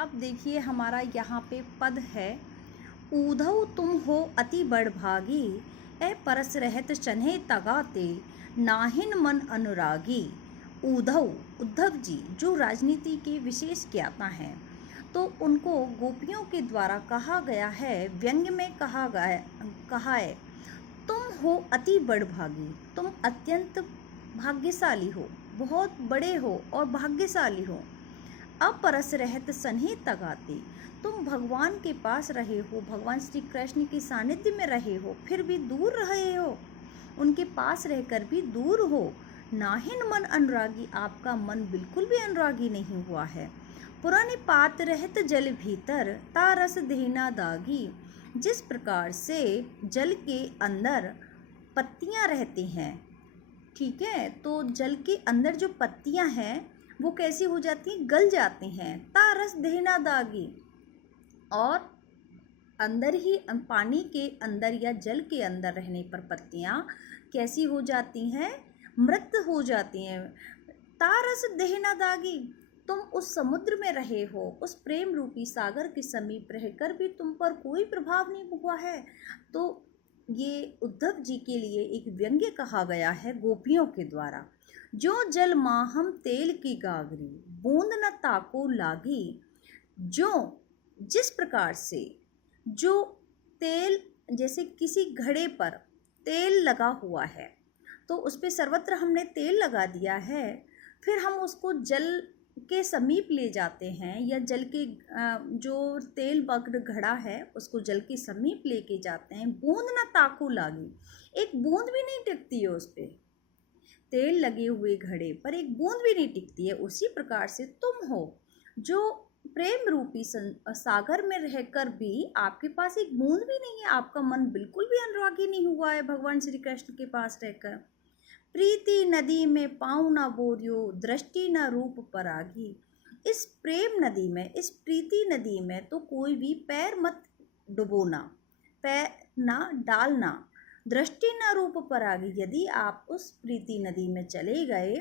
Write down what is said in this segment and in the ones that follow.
अब देखिए हमारा यहाँ पे पद है, ऊधव तुम हो अति बड़भागी, ए परस रहत चन्हे तगाते, नाहिन मन अनुरागी। उद्धव उद्धव जी जो राजनीति के विशेष ज्ञाता हैं, तो उनको गोपियों के द्वारा कहा गया है, व्यंग्य में कहा है, तुम हो अति बड़भागी, तुम अत्यंत भाग्यशाली हो, बहुत बड़े हो और भाग्यशाली हो। अपरस रहत सन्हे तगाते, तुम भगवान के पास रहे हो, भगवान श्री कृष्ण के सानिध्य में रहे हो, फिर भी दूर रहे हो, उनके पास रहकर भी दूर हो। नाहिन मन अनुरागी, आपका मन बिल्कुल भी अनुरागी नहीं हुआ है। पुराने पात रहत जल भीतर, तारस देना दागी, जिस प्रकार से जल के अंदर पत्तियां रहती हैं, ठीक है, तो जल के अंदर जो पत्तियां हैं वो कैसी हो जाती हैं, गल जाती हैं। तारस देना दागी, और अंदर ही पानी के अंदर या जल के अंदर रहने पर पत्तियां कैसी हो जाती हैं, मृत हो जाती हैं। तारस देना दागी, तुम उस समुद्र में रहे हो, उस प्रेम रूपी सागर के समीप रहकर भी तुम पर कोई प्रभाव नहीं हुआ है। तो ये उद्धव जी के लिए एक व्यंग्य कहा गया है गोपियों के द्वारा। जो जल माहम तेल की गागरी, बूंद न ताको लागी। जो जिस प्रकार से जो तेल, जैसे किसी घड़े पर तेल लगा हुआ है, तो उस पर सर्वत्र हमने तेल लगा दिया है, फिर हम उसको जल के समीप ले जाते हैं, या जल के जो तेल बग्ड घड़ा है उसको जल के समीप लेके जाते हैं। बूंद ना ताकू लागी, एक बूंद भी नहीं टिकती है उस पर, तेल लगे हुए घड़े पर एक बूंद भी नहीं टिकती है। उसी प्रकार से तुम हो जो प्रेम रूपी सागर में रहकर भी आपके पास एक बूंद भी नहीं है, आपका मन बिल्कुल भी अनुरागी नहीं हुआ है भगवान श्री कृष्ण के पास रहकर। प्रीति नदी में पाँव न बोरियो, दृष्टि न रूप परागी। इस प्रेम नदी में, इस प्रीति नदी में तो कोई भी पैर मत डुबोना, पैर ना डालना। दृष्टि न रूप परागी, यदि आप उस प्रीति नदी में चले गए,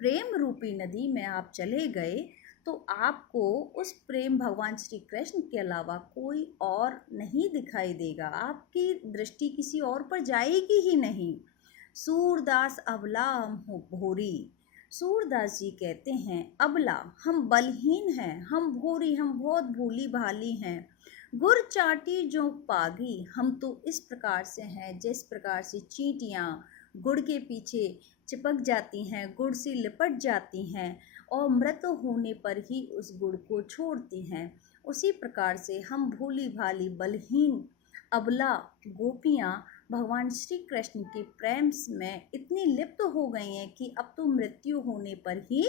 प्रेम रूपी नदी में आप चले गए, तो आपको उस प्रेम भगवान श्री कृष्ण के अलावा कोई और नहीं दिखाई देगा, आपकी दृष्टि किसी और पर जाएगी ही नहीं। सूरदास अबला हम हो भोरी, सूरदास जी कहते हैं अबला, हम बलहीन हैं, हम भोरी, हम बहुत भोली भाली हैं। गुर चाटी जो पागी, हम तो इस प्रकार से हैं जिस प्रकार से चींटियाँ गुड़ के पीछे चिपक जाती हैं, गुड़ से लिपट जाती हैं और मृत होने पर ही उस गुड़ को छोड़ती हैं, उसी प्रकार से हम भोली भाली बलहीन अबला गोपियाँ भगवान श्री कृष्ण के प्रेम में इतनी लिप्त हो गई हैं कि अब तो मृत्यु होने पर ही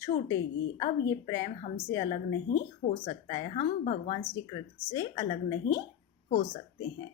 छूटेगी। अब ये प्रेम हमसे अलग नहीं हो सकता है, हम भगवान श्री कृष्ण से अलग नहीं हो सकते हैं।